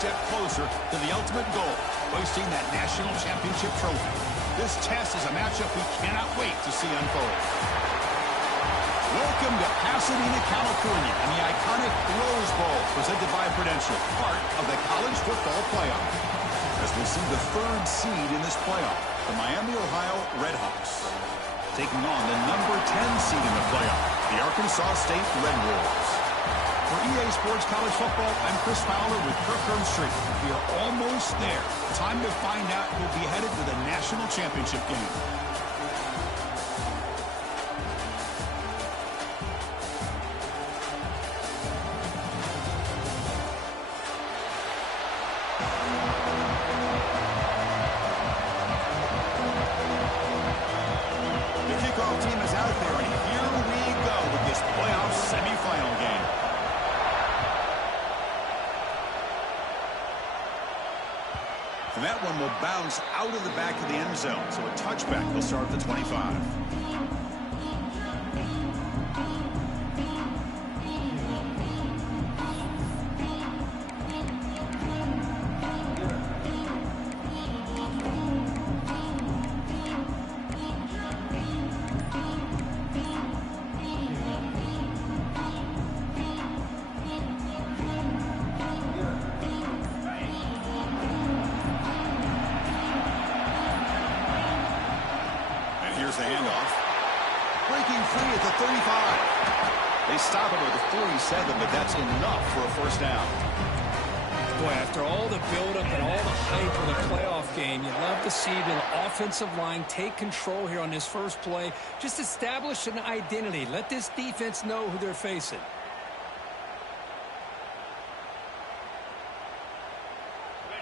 step closer to the ultimate goal, hoisting that national championship trophy. This test is a matchup we cannot wait to see unfold. Welcome to Pasadena, California, and the iconic Rose Bowl, presented by Prudential, part of the college football playoff. As we see the third seed in this playoff, the Miami, Ohio Redhawks, taking on the number 10 seed in the playoff, the Arkansas State Red Wolves. For EA Sports College Football, I'm Chris Fowler with Kirk Street. We are almost there. Time to find out who'll be headed to the national championship game. The kickoff team is out there, and here we go with this playoff semifinal game. And that one will bounce out of the back of the end zone. So a touchback will start at the 25. Here's the handoff. Breaking free at the 35. They stop it at the 47, but that's enough for a first down. Boy, after all the buildup and all the hype of the playoff game, you'd love to see the offensive line take control here on this first play. Just establish an identity. Let this defense know who they're facing.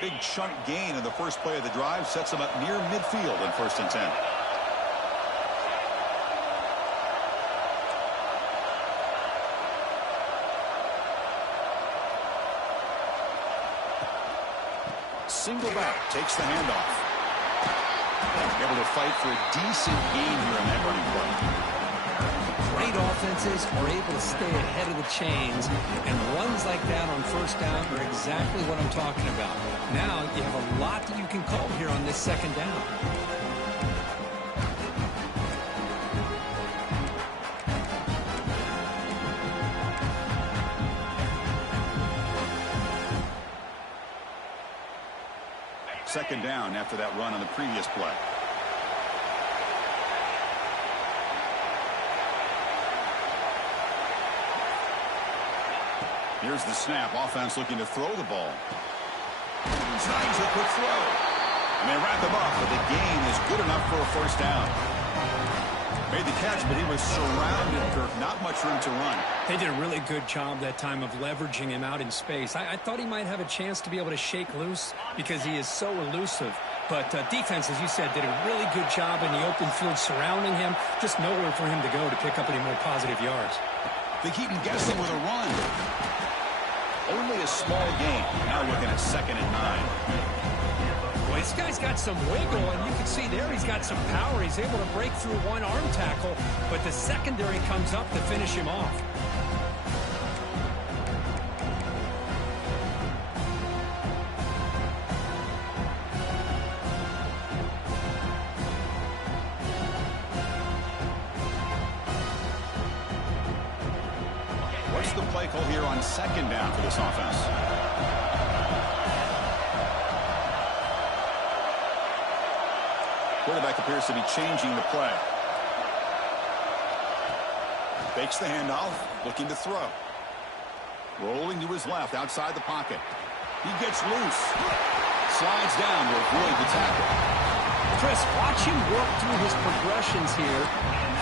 Big chunk gain in the first play of the drive sets them up near midfield in 1st and 10. Single back takes the handoff. Able to fight for a decent gain here in that running play. Great offenses are able to stay ahead of the chains, and runs like that on first down are exactly what I'm talking about. Now you have a lot that you can call here on this second down. Second down after that run on the previous play. Here's the snap. Offense looking to throw the ball. Signs a quick throw. And they wrap him up, but the gain is good enough for a first down. Made the catch, but he was surrounded, Kirk. Not much room to run. They did a really good job that time of leveraging him out in space. I thought he might have a chance to be able to shake loose because he is so elusive. But defense, as you said, did a really good job in the open field surrounding him. Just nowhere for him to go to pick up any more positive yards. They keep him guessing with a run. Only a small gain. Now looking at 2nd and 9. Well, this guy's got some wiggle, and you can see there he's got some power. He's able to break through one arm tackle, but the secondary comes up to finish him off. What's the play call here on 2nd down for this offense? Quarterback appears to be changing the play. Fakes the handoff, looking to throw. Rolling to his left, outside the pocket. He gets loose. Slides down to avoid the tackle. Chris, watch him work through his progressions here.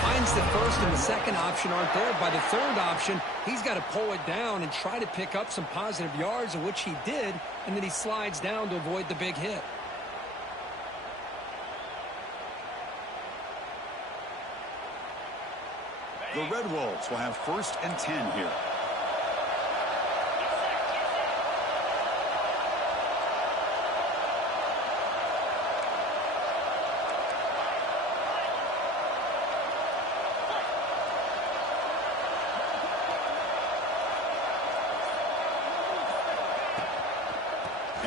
Finds the first and the second option aren't there. By the third option, he's got to pull it down and try to pick up some positive yards, of which he did, and then he slides down to avoid the big hit. The Red Wolves will have 1st and 10 here.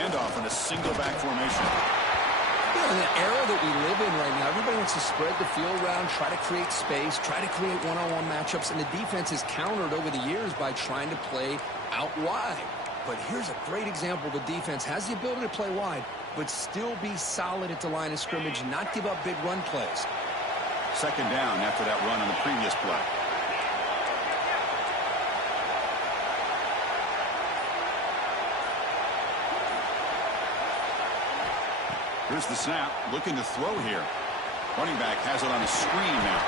Handoff in a single back formation. You know, in the era that we live in right now, everybody wants to spread the field around, try to create space, try to create one-on-one matchups, and the defense is countered over the years by trying to play out wide. But here's a great example. The defense has the ability to play wide, but still be solid at the line of scrimmage and not give up big run plays. Second down after that run on the previous play. Here's the snap, looking to throw here. Running back has it on a screen now.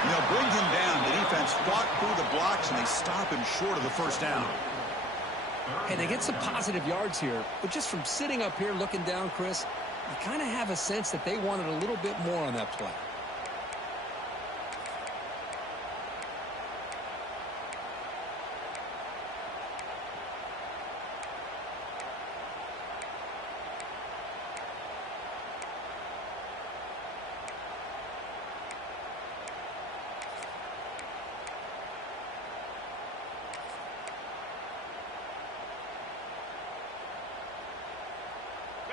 And they'll bring him down. The defense fought through the blocks, and they stop him short of the first down. Hey, they get some positive yards here, but just from sitting up here looking down, Chris, you kind of have a sense that they wanted a little bit more on that play.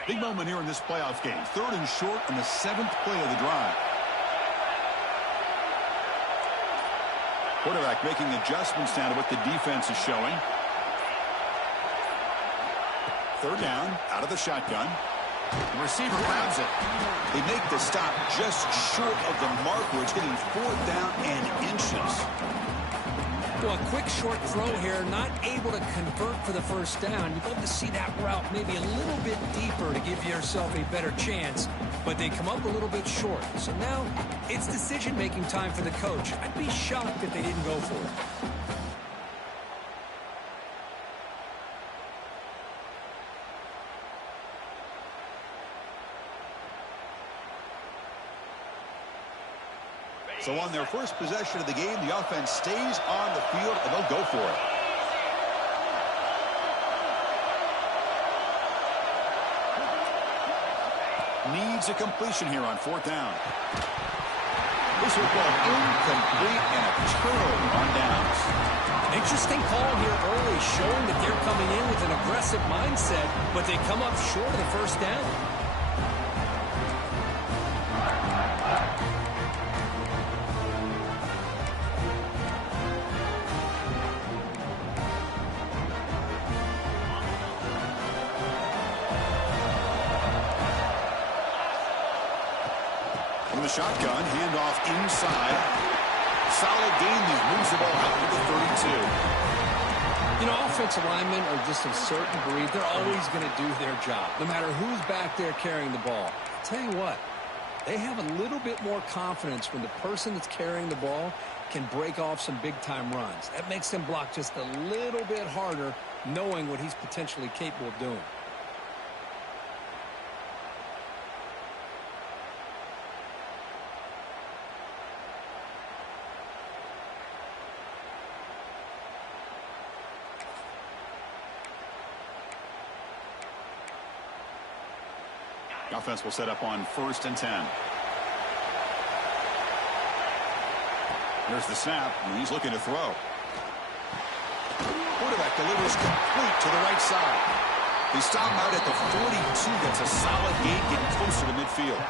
Big moment here in this playoff game. 3rd and short on the 7th play of the drive. Quarterback making adjustments now to what the defense is showing. 3rd down, out of the shotgun. The receiver grabs it. They make the stop just short of the marker. It's getting 4th down and inches. Well, a quick short throw here, not able to convert for the first down. You'd love to see that route maybe a little bit deeper to give yourself a better chance, but they come up a little bit short. So now it's decision-making time for the coach. I'd be shocked if they didn't go for it. So on their first possession of the game, the offense stays on the field, and they'll go for it. Needs a completion here on 4th down. This will go incomplete and a turnover on downs. Interesting call here early, showing that they're coming in with an aggressive mindset, but they come up short of the first down. From the shotgun, handoff inside. Solid gain. He moves the ball out to the 32. You know, offensive linemen are just a certain breed. They're always going to do their job, no matter who's back there carrying the ball. I'll tell you what, they have a little bit more confidence when the person that's carrying the ball can break off some big-time runs. That makes them block just a little bit harder, knowing what he's potentially capable of doing. The offense will set up on 1st and 10. There's the snap, and he's looking to throw. Quarterback delivers complete to the right side. They stop him out at the 42. That's a solid gain, getting closer to midfield.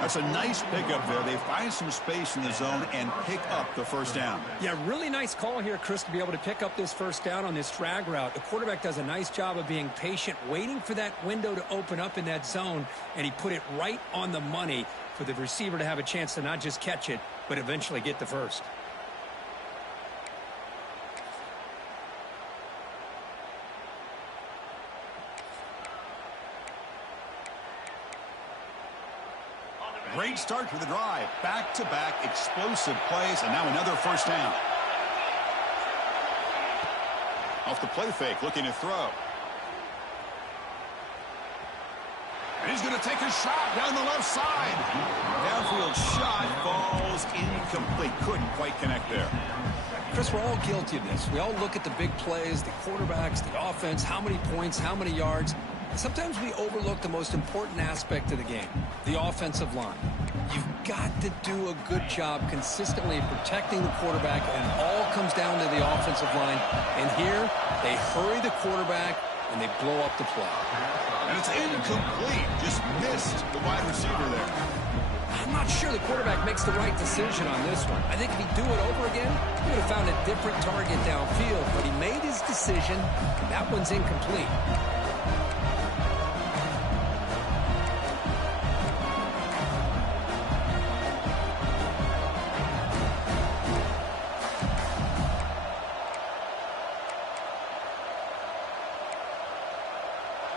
That's a nice pickup there. They find some space in the zone and pick up the first down. Yeah, really nice call here, Chris, to be able to pick up this first down on this drag route. The quarterback does a nice job of being patient, waiting for that window to open up in that zone, and he put it right on the money for the receiver to have a chance to not just catch it, but eventually get the first. Great start to the drive. Back-to-back explosive plays, and now another first down. Off the play fake, looking to throw. And he's going to take a shot down the left side. Downfield shot falls incomplete. Couldn't quite connect there. Chris, we're all guilty of this. We all look at the big plays, the quarterbacks, the offense, how many points, how many yards. Sometimes we overlook the most important aspect of the game, the offensive line. You've got to do a good job consistently protecting the quarterback, and it all comes down to the offensive line. And here, they hurry the quarterback, and they blow up the play. And it's incomplete. Just missed the wide receiver there. I'm not sure the quarterback makes the right decision on this one. I think if he'd do it over again, he would have found a different target downfield, but he made his decision, and that one's incomplete.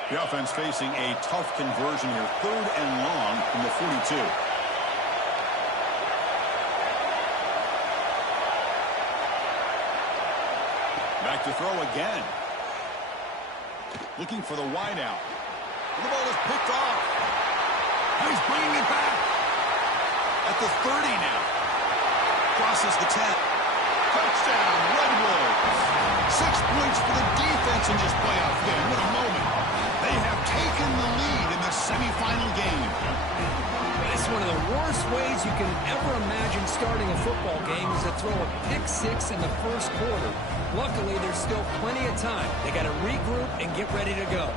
The offense facing a tough conversion here. 3rd and long from the 42. Back to throw again. Looking for the wide out. The ball is picked off. And he's bringing it back. At the 30 now. Crosses the 10. Touchdown, Red Wolves. 6 points for the defense in this playoff game. What a moment. They have taken the lead in the semifinal game. It's one of the worst ways you can ever imagine starting a football game is to throw a pick-6 in the first quarter. Luckily, there's still plenty of time. They got to regroup and get ready to go.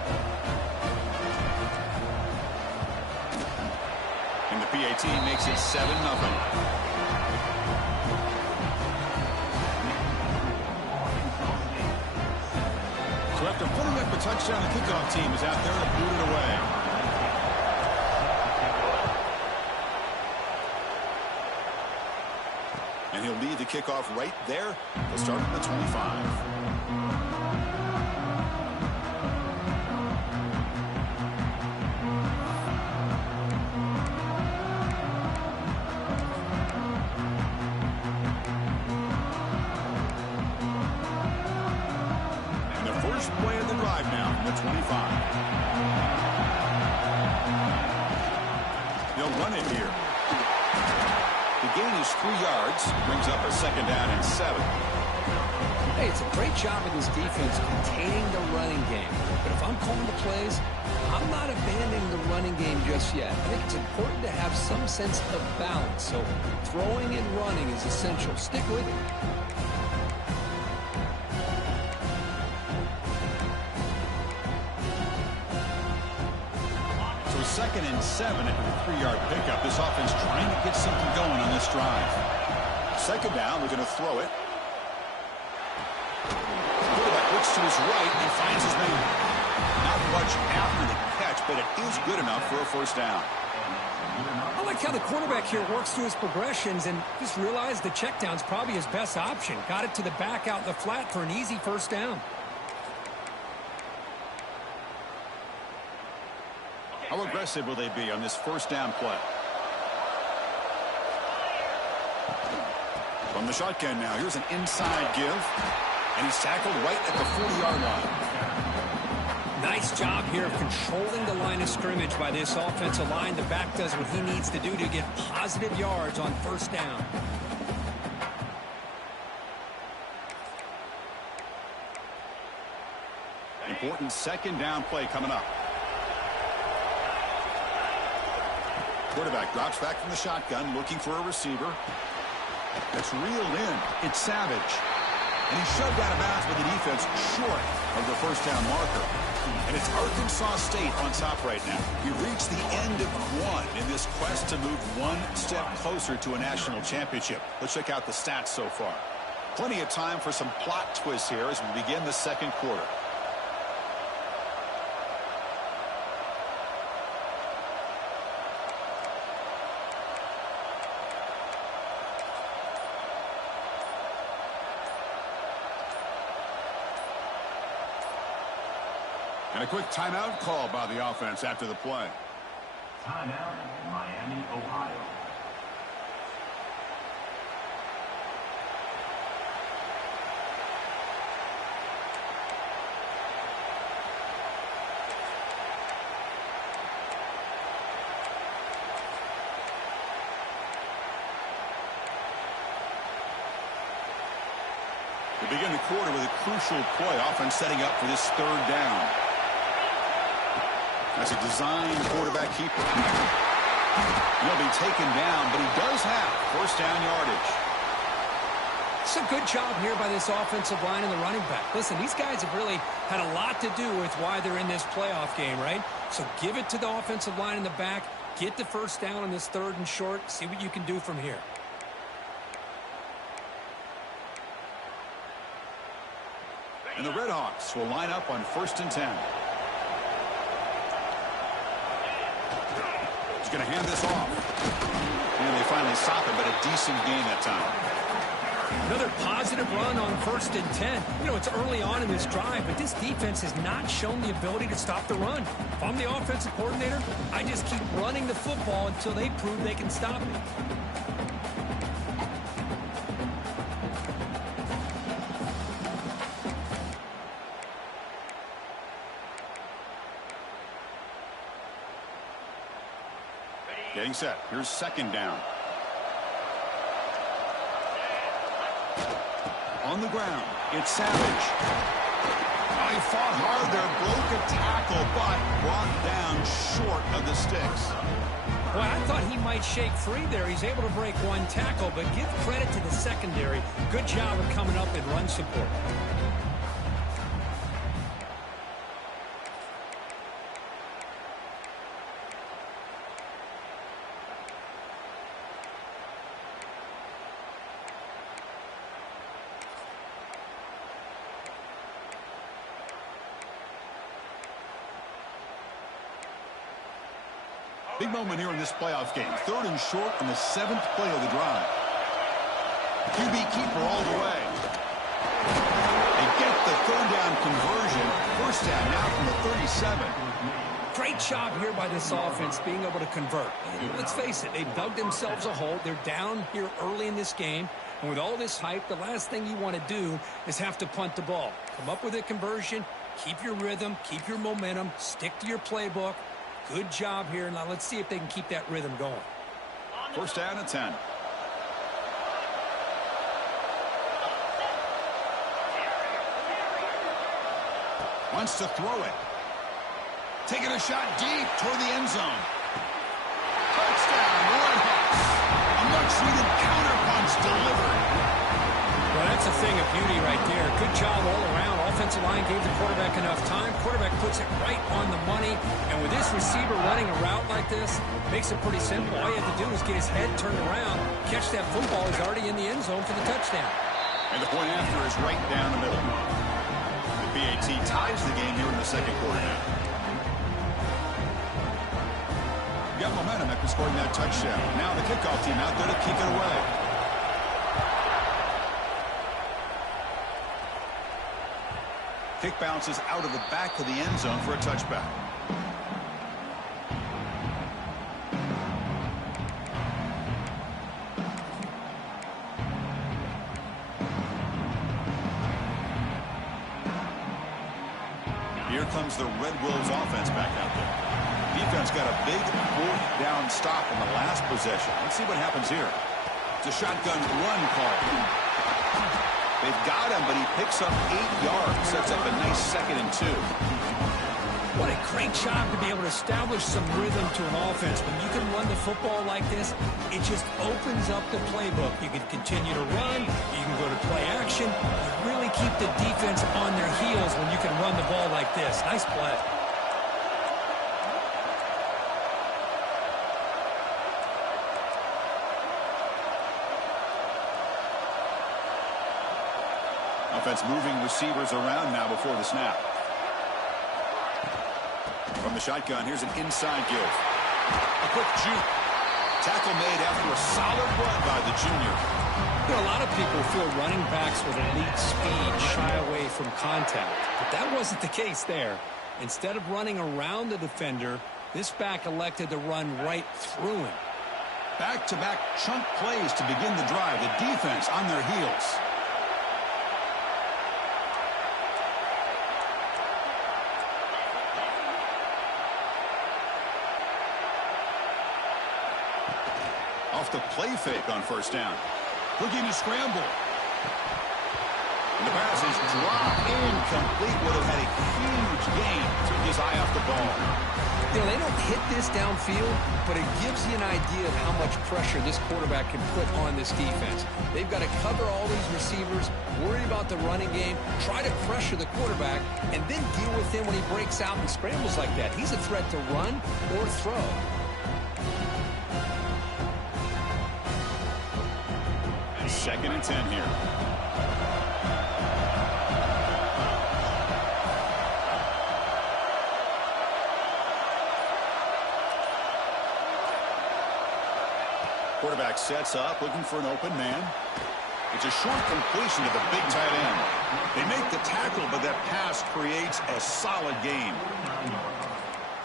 And the PAT makes it 7-0. So after putting up a touchdown, the kickoff team is out there to boot it away. And he'll lead the kickoff right there. They'll start at the 25. Play of the drive now from the 25. They'll run it here. The gain is 3 yards, brings up a 2nd down and 7. Hey, it's a great job of this defense containing the running game. But if I'm calling the plays, I'm not abandoning the running game just yet. I think it's important to have some sense of balance. So throwing and running is essential. Stick with it. So 2nd and 7 after the 3-yard pickup. This offense trying to get something going on this drive. 2nd down, they're going to throw it. Quarterback looks to his right and finds his man. Not much after the catch, but it is good enough for a 1st down. I like how the quarterback here works through his progressions and just realized the check down's probably his best option. Got it to the back out in the flat for an easy 1st down. How aggressive will they be on this 1st down play? From the shotgun now, here's an inside give. And he's tackled right at the 40-yard line. Nice job here of controlling the line of scrimmage by this offensive line. The back does what he needs to do to get positive yards on 1st down. Important 2nd down play coming up. Quarterback drops back from the shotgun, looking for a receiver. That's reeled in. It's Savage. And he's shoved out of bounds by the defense short of the 1st down marker. And it's Arkansas State on top right now. We've reached the end of one in this quest to move one step closer to a national championship. Let's check out the stats so far. Plenty of time for some plot twists here as we begin the 2nd quarter. And a quick timeout call by the offense after the play. Timeout, Miami, Ohio. We begin the quarter with a crucial play, offense setting up for this 3rd down. That's a design quarterback keeper. He'll be taken down, but he does have 1st down yardage. It's a good job here by this offensive line and the running back. Listen, these guys have really had a lot to do with why they're in this playoff game, right? So give it to the offensive line in the back. Get the first down on this 3rd and short. See what you can do from here. And the Redhawks will line up on 1st and 10. He's going to hand this off. And they finally stop it, but a decent gain that time. Another positive run on 1st and 10. You know, it's early on in this drive, but this defense has not shown the ability to stop the run. If I'm the offensive coordinator, I just keep running the football until they prove they can stop it. Getting set. Here's 2nd down. On the ground, it's Savage. Oh, he fought hard there, broke a tackle, but brought down short of the sticks. Well, I thought he might shake free there. He's able to break 1 tackle, but give credit to the secondary. Good job of coming up and run support. Big moment here in this playoff game. 3rd and short on the 7th play of the drive. QB keeper all the way. They get the 3rd down conversion. 1st down now from the 37. Great job here by this offense being able to convert. And let's face it, they've dug themselves a hole. They're down here early in this game. And with all this hype, the last thing you want to do is have to punt the ball. Come up with a conversion, keep your rhythm, keep your momentum, stick to your playbook. Good job here. Now let's see if they can keep that rhythm going. 1st down and 10. Wants to throw it. Taking a shot deep toward the end zone. Touchdown, Redhawks. A much-needed counterpunch delivered. Well, that's a thing of beauty right there. Good job all around. Offensive line gave the quarterback enough time. Quarterback puts it right on the money. And with this receiver running a route like this, makes it pretty simple. All you have to do is get his head turned around, catch that football. He's already in the end zone for the touchdown. And the point after is right down the middle. The BAT ties the game here in the 2nd quarter now. Got momentum after scoring that touchdown. Now the kickoff team out there to kick it away. Kick bounces out of the back of the end zone for a touchback. Here comes the Red Wolves offense back out there. Defense got a big 4th down stop in the last possession. Let's see what happens here. It's a shotgun run call. They've got him, but he picks up 8 yards. Sets up a nice 2nd and 2. What a great job to be able to establish some rhythm to an offense. When you can run the football like this, it just opens up the playbook. You can continue to run. You can go to play action. You really keep the defense on their heels when you can run the ball like this. Nice play. Offense moving receivers around now before the snap. From the shotgun, here's an inside give. A quick juke. Tackle made after a solid run by the junior. You know, a lot of people feel running backs with elite speed shy away from contact. But that wasn't the case there. Instead of running around the defender, this back elected to run right through him. Back-to-back chunk plays to begin the drive. The defense on their heels. Off the play fake on 1st down. Looking to scramble. And the pass is dropped incomplete. Would have had a huge gain. Took his eye off the ball. You know, they don't hit this downfield, but it gives you an idea of how much pressure this quarterback can put on this defense. They've got to cover all these receivers, worry about the running game, try to pressure the quarterback, and then deal with him when he breaks out and scrambles like that. He's a threat to run or throw. Second and 10 here. Quarterback sets up, looking for an open man. It's a short completion to the big tight end. They make the tackle, but that pass creates a solid gain.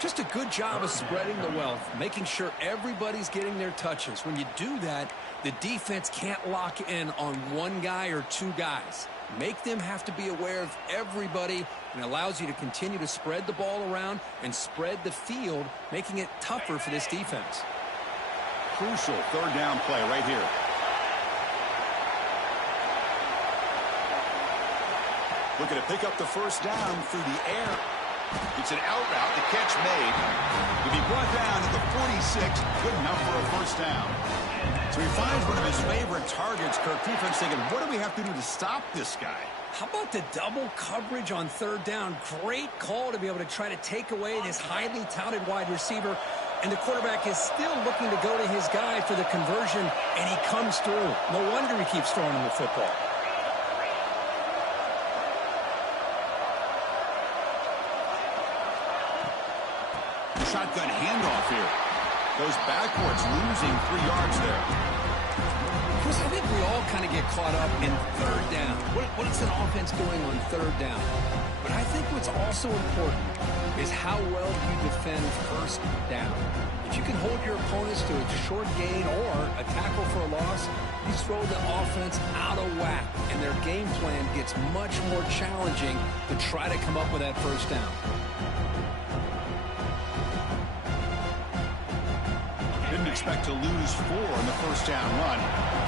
Just a good job of spreading the wealth, making sure everybody's getting their touches. When you do that, the defense can't lock in on one guy or two guys. Make them have to be aware of everybody, and allows you to continue to spread the ball around and spread the field, making it tougher for this defense. Crucial third down play right here. Looking to pick up the first down through the air. It's an out route, the catch made. To be brought down at the 46, good enough for a first down. So he finds one of his favorite targets. Kirk, defense thinking, what do we have to do to stop this guy? How about the double coverage on third down? Great call to be able to try to take away this highly touted wide receiver. And the quarterback is still looking to go to his guy for the conversion, and he comes through. No wonder he keeps throwing him the football. Shotgun handoff here. Goes backwards, losing 3 yards there. Chris, I think we all kind of get caught up in third down. What is an offense doing on third down? But I think what's also important is how well you defend first down. If you can hold your opponents to a short gain or a tackle for a loss, you throw the offense out of whack, and their game plan gets much more challenging to try to come up with that first down. Didn't expect to lose 4 on the first down run.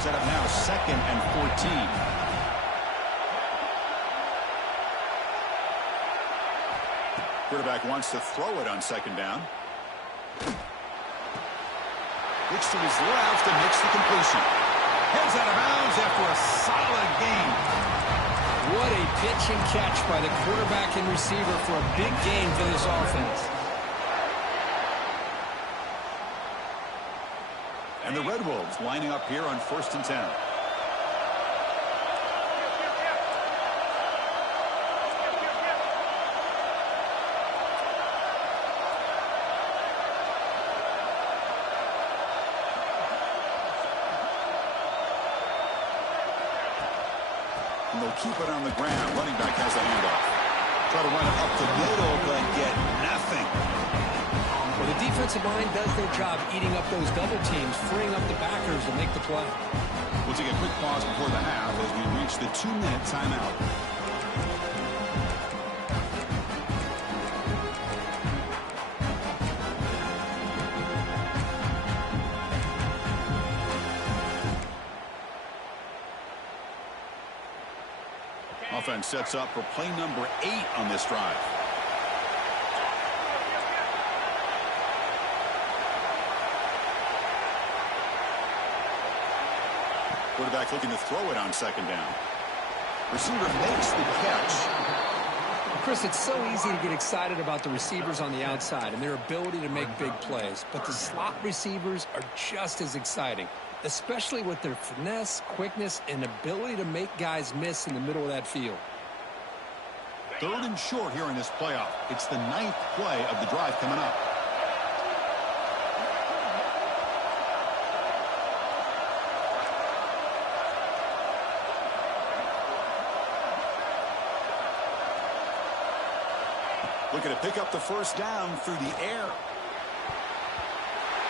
Set up now 2nd and 14. Quarterback wants to throw it on 2nd down. Looks to his left and makes the completion. Heads out of bounds after a solid gain. What a pitch and catch by the quarterback and receiver for a big gain for this offense. And the Red Wolves lining up here on 1st and 10. And they'll keep it on the ground. Running back has the handoff. Try to run it up the middle, but get nothing. Well, the defensive line does their job eating up those double teams, freeing up the backers to make the play. We'll take a quick pause before the half as we reach the 2-minute timeout. Offense sets up for play number 8 on this drive. Quarterback looking to throw it on 2nd down. Receiver makes the catch. Chris, it's so easy to get excited about the receivers on the outside and their ability to make big plays, but the slot receivers are just as exciting, especially with their finesse, quickness, and ability to make guys miss in the middle of that field. 3rd and short here in this playoff. It's the 9th play of the drive coming up. Looking to pick up the first down through the air.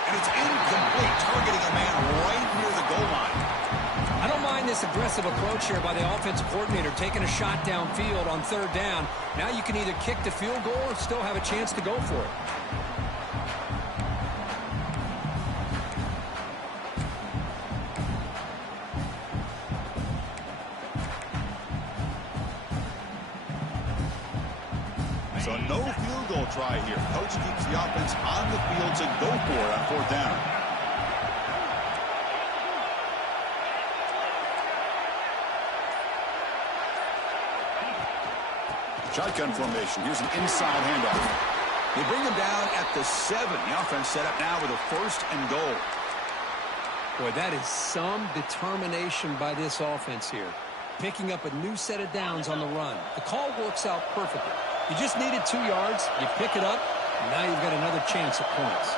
And it's incomplete, targeting a man right near the goal line. I don't mind this aggressive approach here by the offensive coordinator, taking a shot downfield on 3rd down. Now you can either kick the field goal or still have a chance to go for it. So no field goal try here. Coach keeps the offense on the field to go for it on 4th down. Shotgun formation. Here's an inside handoff. They bring him down at the 7. The offense set up now with a 1st and goal. Boy, that is some determination by this offense here. Picking up a new set of downs on the run. The call works out perfectly. You just needed 2 yards. You pick it up, and now you've got another chance at points.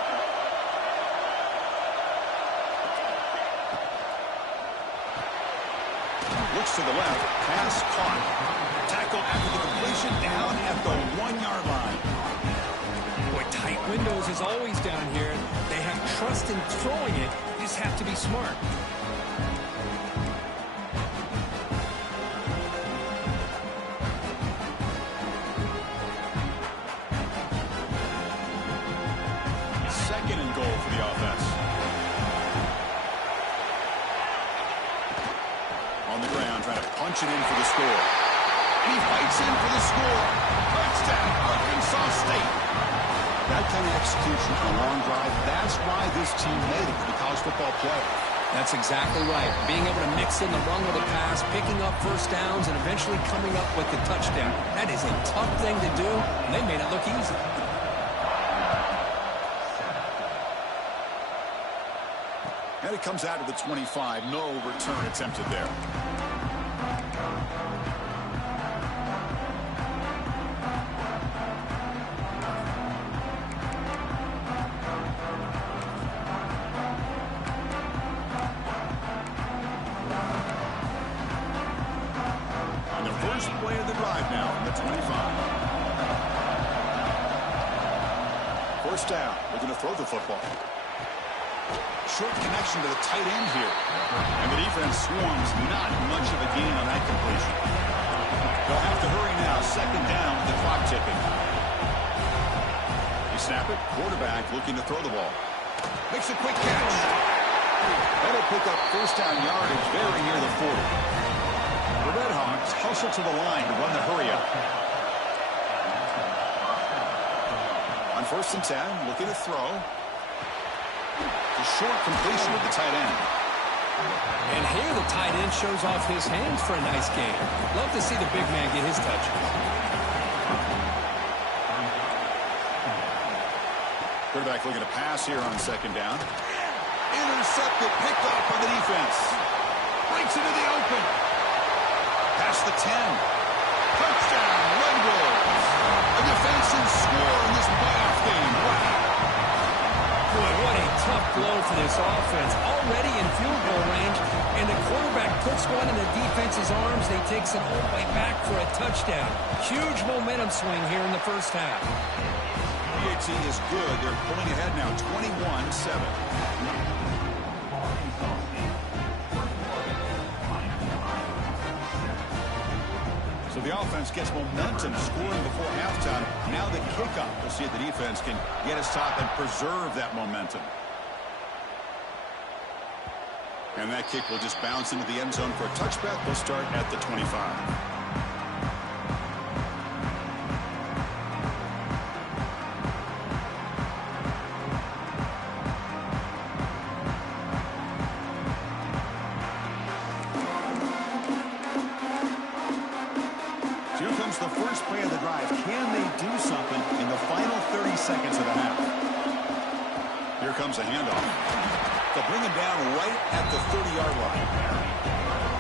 Looks to the left. Pass caught. Tackle after the completion down at the 1-yard line. Boy, tight windows is always down here. They have trust in throwing it. You just have to be smart. Second and goal for the offense. On the ground, trying to punch it in for the score. And he fights in for the score. Touchdown, Arkansas State. That kind of execution on a long drive, that's why this team made it to the college football playoff. That's exactly right. Being able to mix in the run with a pass, picking up 1st downs, and eventually coming up with the touchdown. That is a tough thing to do, and they made it look easy. And it comes out of the 25. No return attempted there. First play of the drive now on the 25. 1st down. Looking to throw the football. Short connection to the tight end here. And the defense swarms. Not much of a gain on that completion. They'll have to hurry now. 2nd down with the clock ticking. You snap it. Quarterback looking to throw the ball. Makes a quick catch. That'll pick up 1st down yardage very near the 40. The Red Hawks hustle to the line to run the hurry-up. On 1st and 10, looking to throw. The short completion with the tight end. And here the tight end shows off his hands for a nice game. Love to see the big man get his touch. Quarterback looking to pass here on 2nd down. Intercepted, picked off by the defense. Breaks into the open. Past the 10. Touchdown, Red Wolves. A defensive score in this playoff game. Wow. Boy, what a tough blow for this offense. Already in field goal range, and the quarterback puts one in the defense's arms. They takes it all the way back for a touchdown. Huge momentum swing here in the 1st half. PAT is good. They're pulling ahead now, 21-7. So the offense gets momentum scoring before halftime. Now the kickoff. We'll see if the defense can get us top and preserve that momentum. And that kick will just bounce into the end zone for a touchback. They'll start at the 25. The first play of the drive. Can they do something in the final 30 seconds of the half? Here comes a handoff. They'll bring him down right at the 30-yard line.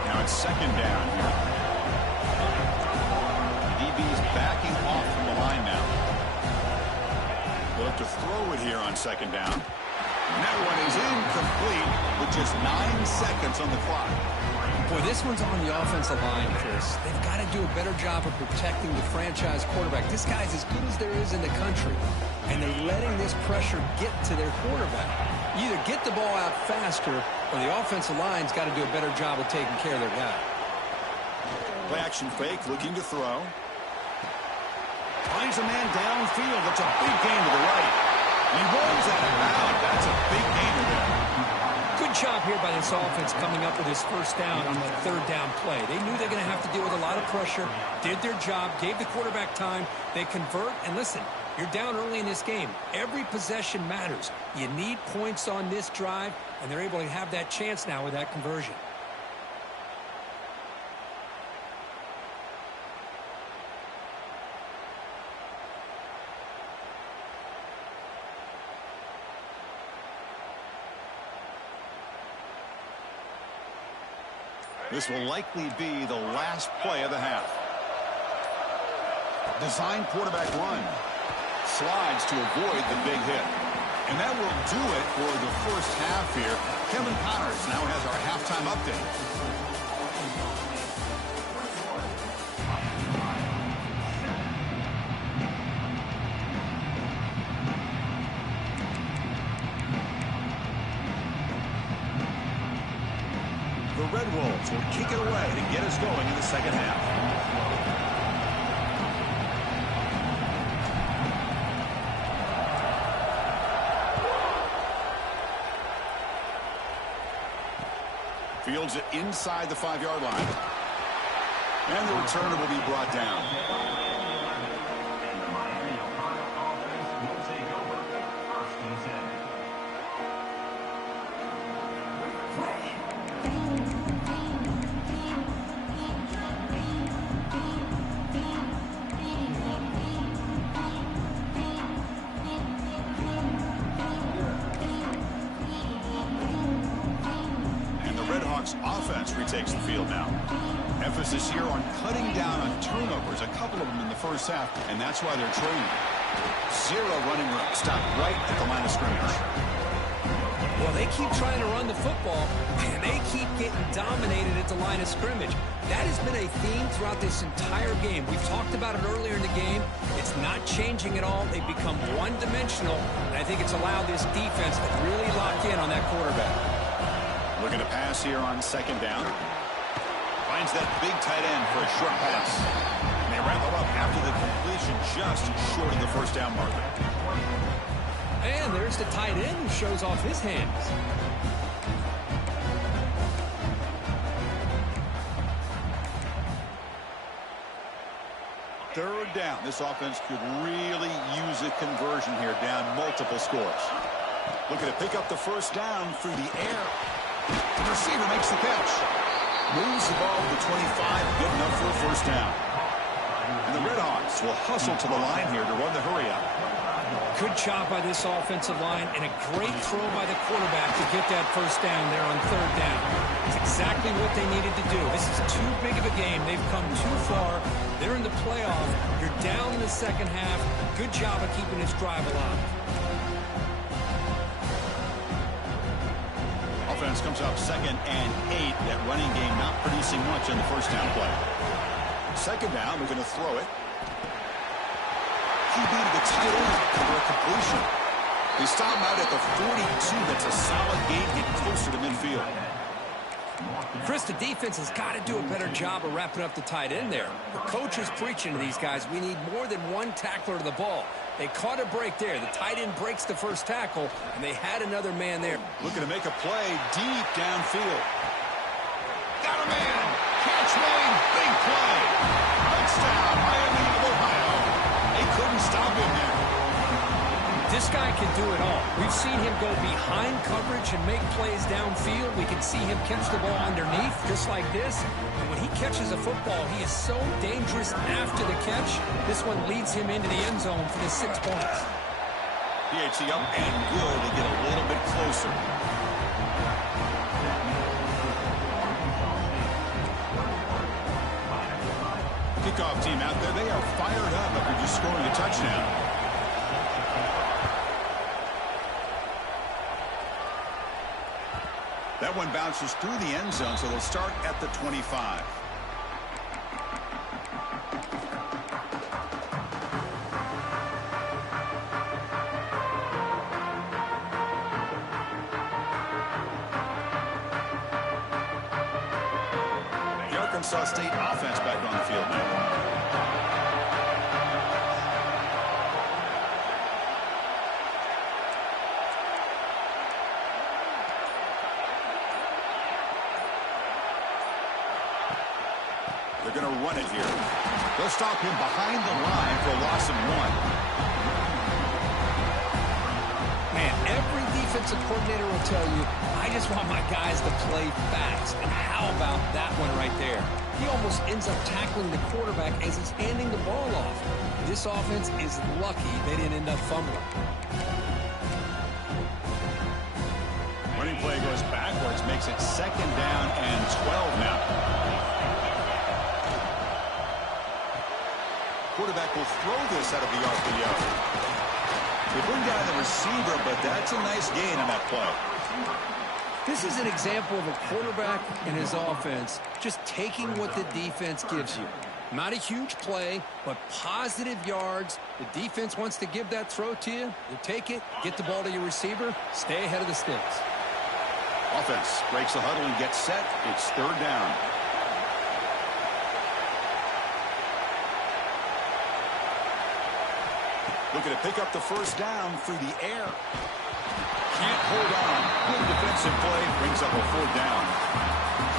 Now it's 2nd down here. DB is backing off from the line now. They'll have to throw it here on 2nd down. And that one is incomplete with just 9 seconds on the clock. Boy, this one's on the offensive line, Chris. They've got to do a better job of protecting the franchise quarterback. This guy's as good as there is in the country, and they're letting this pressure get to their quarterback. You either get the ball out faster, or the offensive line's got to do a better job of taking care of their guy. Play action fake, looking to throw. Finds a man downfield. That's a big gain to the right. He rolls out of bounds. That's a big gainer there. Good job here by this offense coming up with his 1st down on the 3rd down play. They knew they're going to have to deal with a lot of pressure, did their job, gave the quarterback time. They convert, and listen, You're down early in this game. Every possession matters. You need points on this drive, and they're able to have that chance now with that conversion. This will likely be the last play of the half. Design quarterback run. Slides to avoid the big hit. And that will do it for the first half here. Kevin Connors now has our halftime update. The Red Wolves will kick it away to get us going in the second half. Fields it inside the 5-yard line. And the returner will be brought down. And the Miami offense will take over. 1st and 10. And the Red Hawks offense retakes the field now. Emphasis here on cutting down on turnovers, a couple of them in the first half, and that's why they're trailing. 0 running room, stopped right at the line of scrimmage. Well, they keep trying to run the football, and they keep getting dominated at the line of scrimmage. That has been a theme throughout this entire game. We've talked about it earlier in the game. It's not changing at all. They've become one-dimensional, and I think it's allowed this defense to really lock in on that quarterback. Looking to pass here on 2nd down. Finds that big tight end for a short pass. And they wrap him up after the completion just short of the first down marker. And there's the tight end who shows off his hands. Third down. This offense could really use a conversion here, down multiple scores. Looking to pick up the first down through the air. The receiver makes the catch. Moves the ball to the 25, good enough for a first down. And the Red Hawks will hustle to the line here to run the hurry up. Good job by this offensive line, and a great throw by the quarterback to get that first down there on 3rd down. It's exactly what they needed to do. This is too big of a game. They've come too far. They're in the playoff. You're down in the second half. Good job of keeping this drive alive. Offense comes up 2nd and 8. That running game not producing much on the first down play. 2nd down, we're going to throw it. QB to the tight end for a completion. They stop him out at the 42. That's a solid gain, get closer to midfield. Chris, the defense has got to do a better job of wrapping up the tight end there. The coach is preaching to these guys, we need more than one tackler to the ball. They caught a break there. The tight end breaks the first tackle, and they had another man there. Looking to make a play deep downfield. Got a man. Catch made. Big play. Touchdown, Miami of Ohio. They couldn't stop him there. This guy can do it all. We've seen him go behind coverage and make plays downfield. We can see him catch the ball underneath, just like this. And when he catches a football, he is so dangerous after the catch. This one leads him into the end zone for the 6 points. PHC up and good to get a little bit closer. Kickoff team out there. They are fired up after just scoring a touchdown. That one bounces through the end zone, so they'll start at the 25. The Arkansas State offense back on the field now. They're going to run it here. They'll stop him behind the line for a loss of 1. offensive coordinator will tell you, I just want my guys to play fast. And how about that one right there? He almost ends up tackling the quarterback as he's handing the ball off. This offense is lucky they didn't end up fumbling. Running play goes backwards, makes it 2nd down and 12 now. Quarterback will throw this out of the RPO. They bring down the receiver, but that's a nice gain on that play. This is an example of a quarterback and his offense just taking what the defense gives you. Not a huge play, but positive yards. The defense wants to give that throw to you. You take it, get the ball to your receiver, stay ahead of the sticks. Offense breaks the huddle and gets set. It's 3rd down. Looking to pick up the 1st down through the air. Can't hold on. Good defensive play. Brings up a 4th down.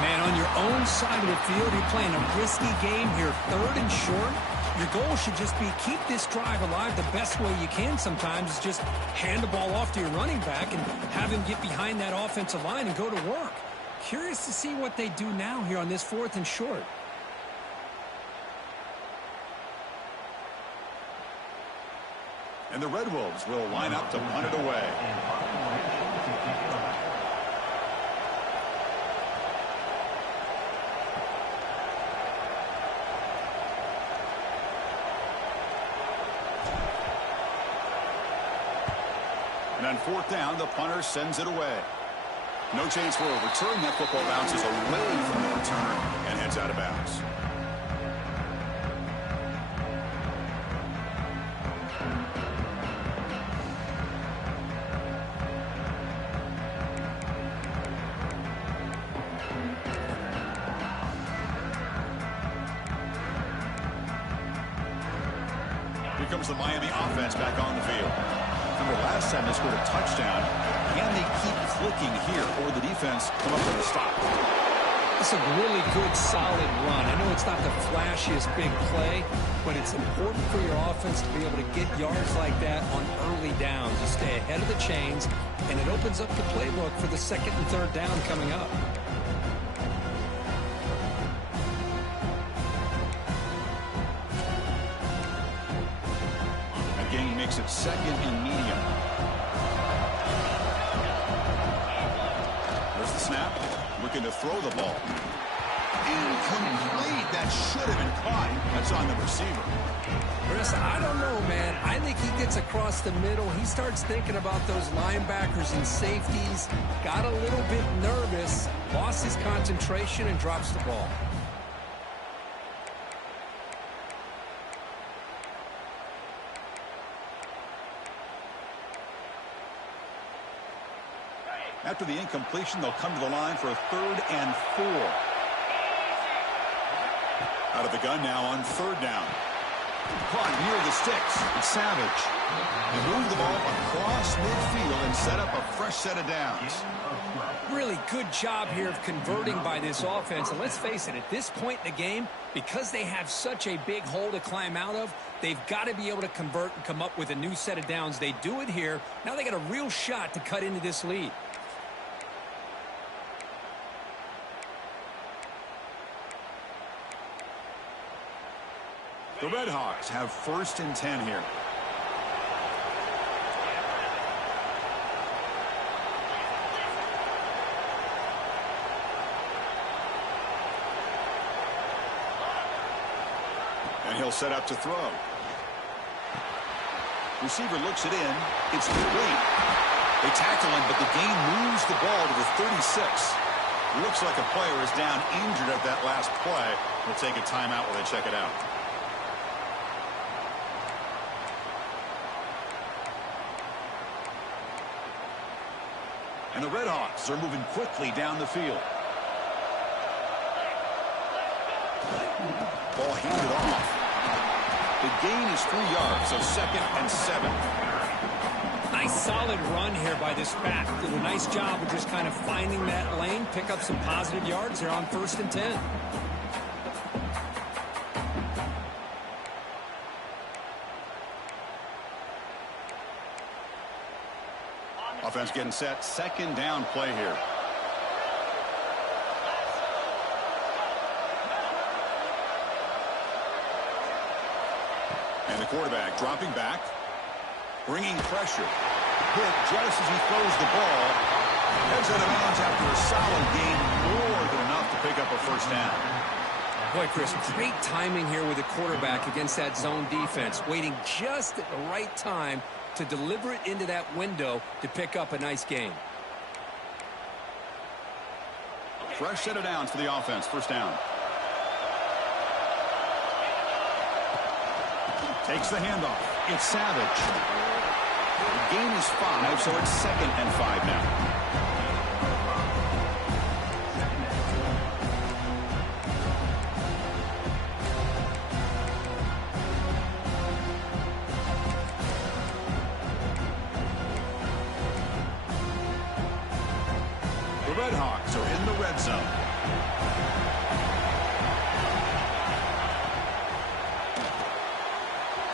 Man, on your own side of the field, you're playing a risky game here. 3rd and short. Your goal should just be keep this drive alive the best way you can sometimes is just hand the ball off to your running back and have him get behind that offensive line and go to work. Curious to see what they do now here on this 4th and short. And the Red Wolves will line up to punt it away. And on 4th down, the punter sends it away. No chance for a return. That football bounces away from the return and heads out of bounds. Here comes the Miami offense back on the field. Remember, last time they scored a touchdown. Can they keep clicking here, or the defense come up with a stop? It's a really good, solid run. I know it's not the flashiest big play, but it's important for your offense to be able to get yards like that on early downs. You stay ahead of the chains, and it opens up the playbook for the 2nd and 3rd down coming up. Again, makes it 2nd and medium. There's the snap. Looking to throw the ball. Incomplete. That should have been caught. That's on the receiver. Chris, I don't know, man. I think he gets across the middle. He starts thinking about those linebackers and safeties. Got a little bit nervous. Lost his concentration and drops the ball. After the incompletion, they'll come to the line for a 3rd and 4. Out of the gun now on 3rd down. Caught near the sticks. It's Savage. They move the ball across midfield and set up a fresh set of downs. Really good job here of converting by this offense. And let's face it, at this point in the game, because they have such a big hole to climb out of, they've got to be able to convert and come up with a new set of downs. They do it here. Now they got a real shot to cut into this lead. The Red Hawks have 1st and 10 here. And he'll set up to throw. Receiver looks it in. It's complete. They tackle him, but the game moves the ball to the 36. Looks like a player is down injured at that last play. We'll take a timeout while they check it out. And the Red Hawks are moving quickly down the field. Ball handed off. The gain is 3 yards, so 2nd and 7. Nice solid run here by this back. Did a nice job of just kind of finding that lane, pick up some positive yards. They're on 1st and 10. Offense getting set. Second down play here. And the quarterback dropping back, bringing pressure. Hit just as he throws the ball. Heads out of bounds after a solid gain, more than enough to pick up a first down. Boy, Chris, great timing here with the quarterback against that zone defense, waiting just at the right time to deliver it into that window to pick up a nice gain. Fresh set of downs for the offense. First down. Takes the handoff. It's Savage. The gain is 5, so it's 2nd and 5 now. The Redhawks are in the red zone.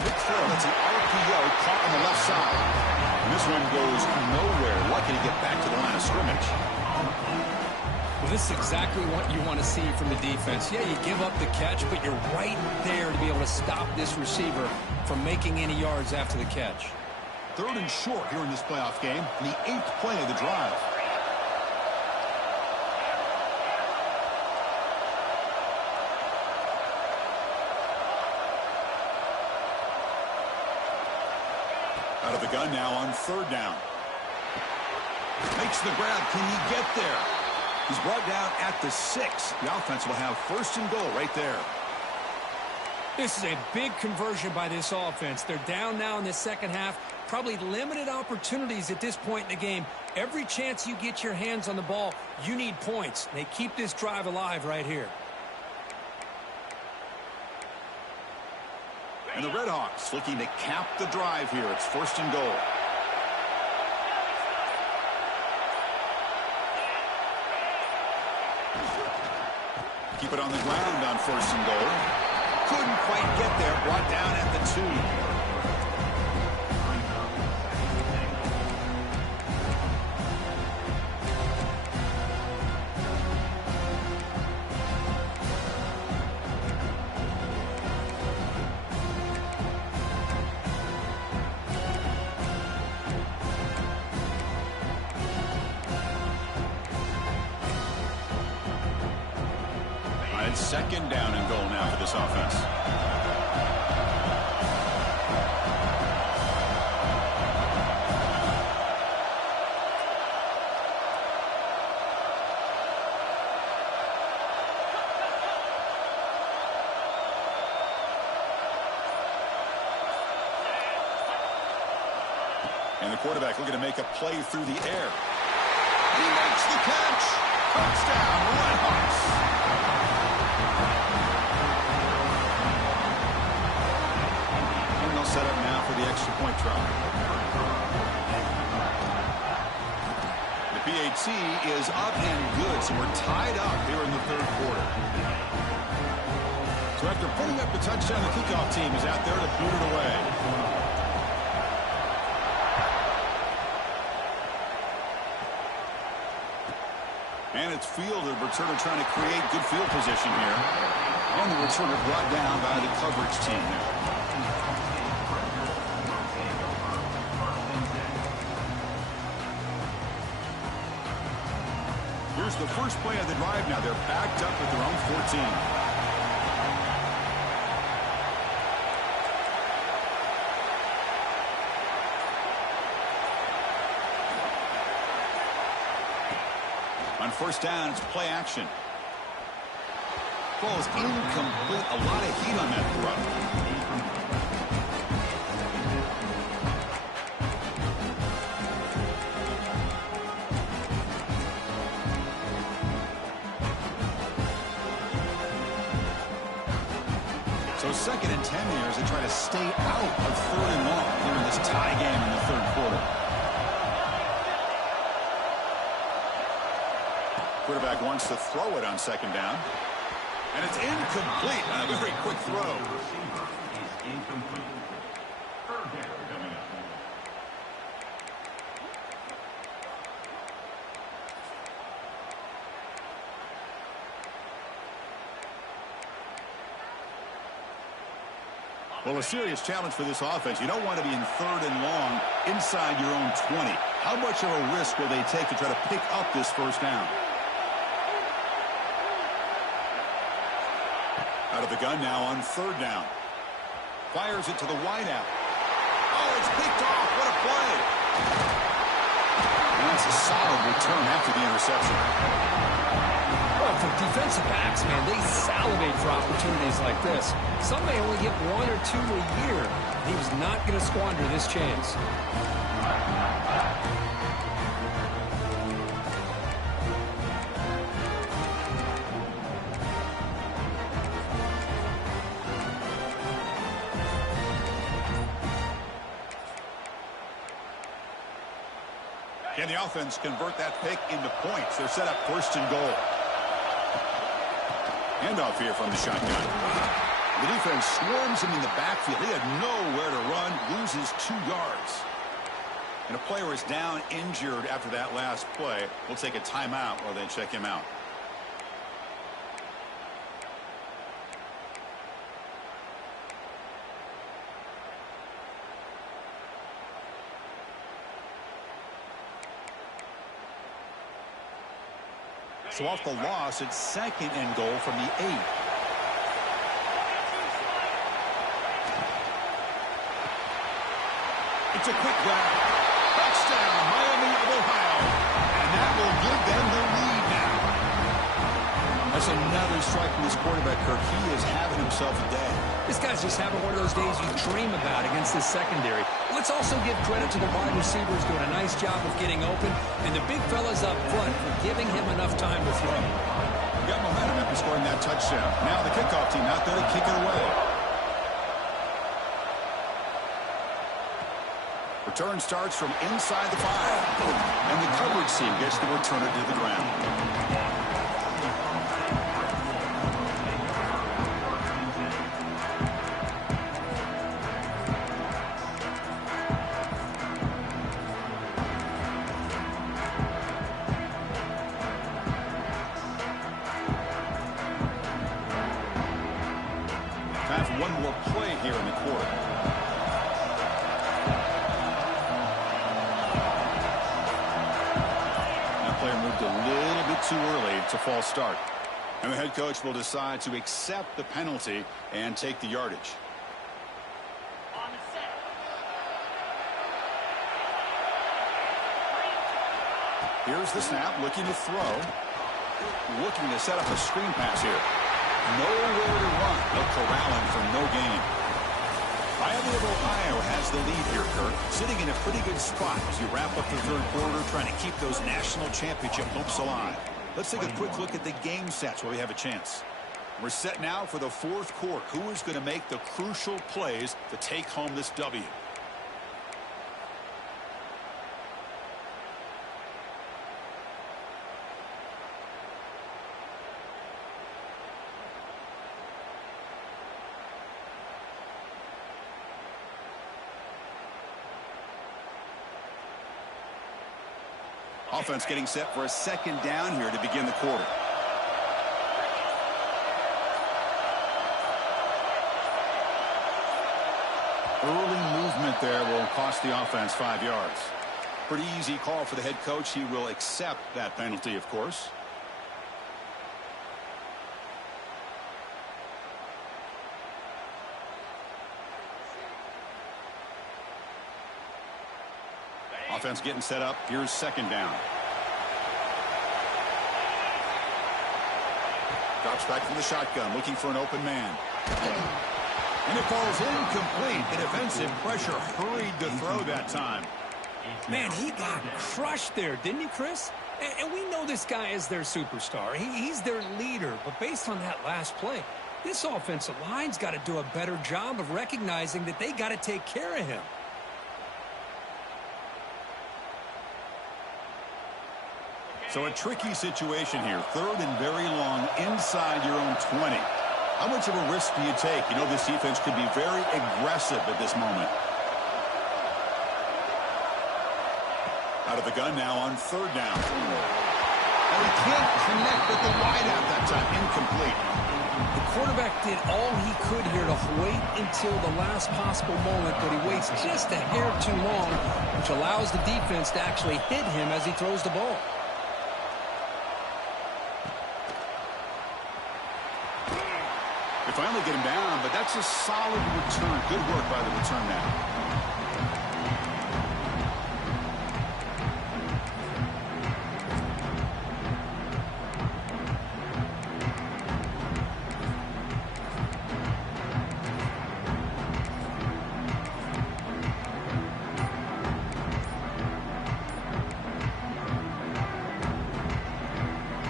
That's an RPO caught on the left side. And this one goes nowhere. Lucky to get back to the line of scrimmage. Well, this is exactly what you want to see from the defense. Yeah, you give up the catch, but you're right there to be able to stop this receiver from making any yards after the catch. 3rd and short here in this playoff game. And the 8th play of the drive. Out of the gun now on 3rd down. Makes the grab. Can he get there? He's brought down at the 6. The offense will have 1st and goal right there. This is a big conversion by this offense. They're down now in the second half. Probably limited opportunities at this point in the game. Every chance you get your hands on the ball, you need points. They keep this drive alive right here. And the Redhawks looking to cap the drive here. It's 1st and goal. Keep it on the ground on 1st and goal. Couldn't quite get there. Brought down at the 2. It's 2nd down and goal now for this offense. And the quarterback looking to make a play through the air. He makes the catch. Touchdown, Redhawks. Set up now for the extra point try. The PAT is up and good, so we're tied up here in the 3rd quarter. So after putting up the touchdown, the kickoff team is out there to boot it away. And it's fielded. Returner trying to create good field position here. And the returner brought down by the coverage team there. Here's the first play of the drive now. They're backed up at their own 14. On 1st down, it's play action. Ball's incomplete. A lot of heat on that throw. So 2nd and 10 here as they try to stay out of 3rd and long here in this tie game in the 3rd quarter. Quarterback wants to throw it on 2nd down. And it's incomplete. A very quick throw. Well, a serious challenge for this offense. You don't want to be in 3rd and long inside your own 20. How much of a risk will they take to try to pick up this first down? Out of the gun now on 3rd down. Fires it to the wideout. Oh, it's picked off. What a play. And that's a solid return after the interception. Well, for defensive backs, man, they salivate for opportunities like this. Some may only get 1 or 2 a year. He was not going to squander this chance. Can the offense convert that pick into points? They're set up 1st and goal. Handoff here from the shotgun. The defense swarms him in the backfield. He had nowhere to run, loses 2 yards. And a player is down injured after that last play. We'll take a timeout while they check him out. So off the loss, it's 2nd and goal from the 8. It's a quick grab. Touchdown, Miami of Ohio. And that will give them the lead now. That's another strike from this quarterback, Kirk. He is having himself a day. This guy's just having one of those days you dream about against this secondary. Let's also give credit to the wide receivers doing a nice job of getting open, and the big fellas up front for giving him enough time to throw. Got momentum after scoring that touchdown. Now the kickoff team out there to kick it away. Return starts from inside the 5. And the coverage team gets to return it to the ground. Time for one more play here in the quarter. That player moved a little bit too early. It's a false start. And the head coach will decide to accept the penalty and take the yardage. Here's the snap, looking to throw. Looking to set up a screen pass here. Nowhere to run. They'll corral him for no gain. Miami of Ohio has the lead here, Kirk. Sitting in a pretty good spot as you wrap up the 3rd quarter, trying to keep those national championship hopes alive. Let's take a quick look at the game sets where we have a chance. We're set now for the 4th quarter. Who is going to make the crucial plays to take home this W? Offense getting set for a 2nd down here to begin the quarter. Early movement there will cost the offense 5 yards. Pretty easy call for the head coach. He will accept that penalty, of course. Offense getting set up. Here's 2nd down. Drops back from the shotgun, looking for an open man. And it falls incomplete. The defensive pressure hurried to throw that time. Man, he got crushed there, didn't he, Chris? And we know this guy is their superstar. He's their leader. But based on that last play, this offensive line's got to do a better job of recognizing that they got to take care of him. So a tricky situation here. 3rd and very long inside your own 20. How much of a risk do you take? You know this defense could be very aggressive at this moment. Out of the gun now on 3rd down. And he can't connect with the wideout that time. Incomplete. The quarterback did all he could here to wait until the last possible moment, but he waits just a hair too long, which allows the defense to actually hit him as he throws the ball. They finally get him down, but that's a solid return. Good work by the return man.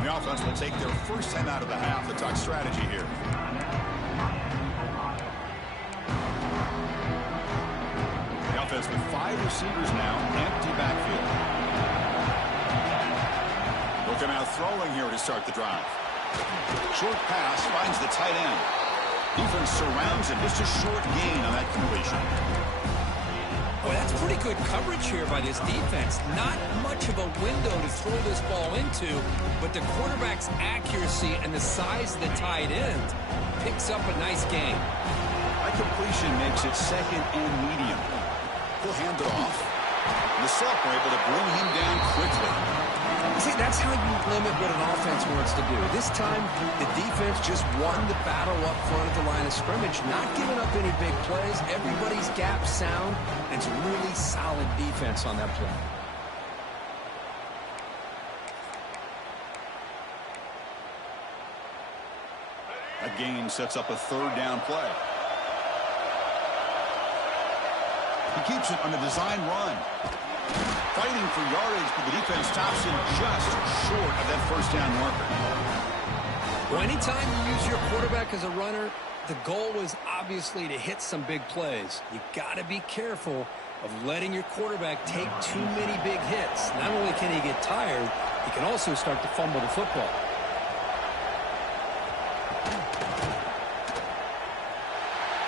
The offense will take their first 10 out of the half. The talk strategy here. The offense with 5 receivers now, empty backfield. They'll come out throwing here to start the drive. Short pass finds the tight end. Defense surrounds him. Just a short gain on that completion. Boy, that's pretty good coverage here by this defense. Not much of a window to throw this ball into, but the quarterback's accuracy and the size of the tight end picks up a nice gain. That completion makes it second and medium. He'll hand it off. The Celtics are able to bring him down quickly. See, that's how you limit what an offense wants to do. This time, the defense just won the battle up front at the line of scrimmage, not giving up any big plays. Everybody's gap sound, and it's really solid defense on that play. That gain sets up a third down play. He keeps it on a design run. Fighting for yardage, but the defense stops him just short of that first down marker. Well, anytime you use your quarterback as a runner, the goal is obviously to hit some big plays. You got to be careful of letting your quarterback take too many big hits. Not only can he get tired, he can also start to fumble the football.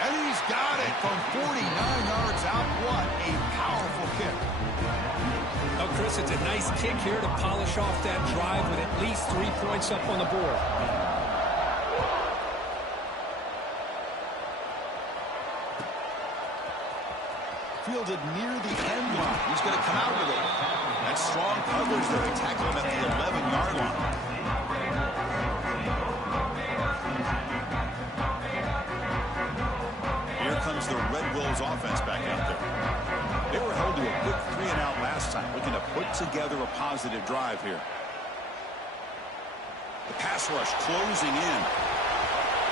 And he's got it from 49 yards out. What a powerful kick. Oh, Chris, it's a nice kick here to polish off that drive with at least 3 points up on the board. Fielded near the end line. He's going to come out with it. That strong coverage there to tackle him at the 11-yard line. Here comes the Red Wolves offense back out there. They were held to a quick 3-and-out last time, looking to put together a positive drive here. The pass rush closing in.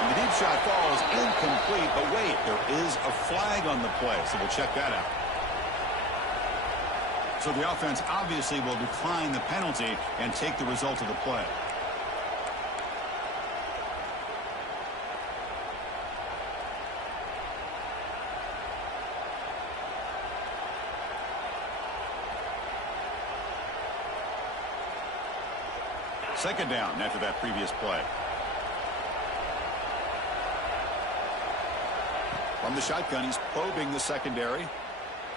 And the deep shot falls incomplete, but wait, there is a flag on the play, so we'll check that out. So the offense obviously will decline the penalty and take the result of the play. Second down after that previous play. From the shotgun, he's probing the secondary.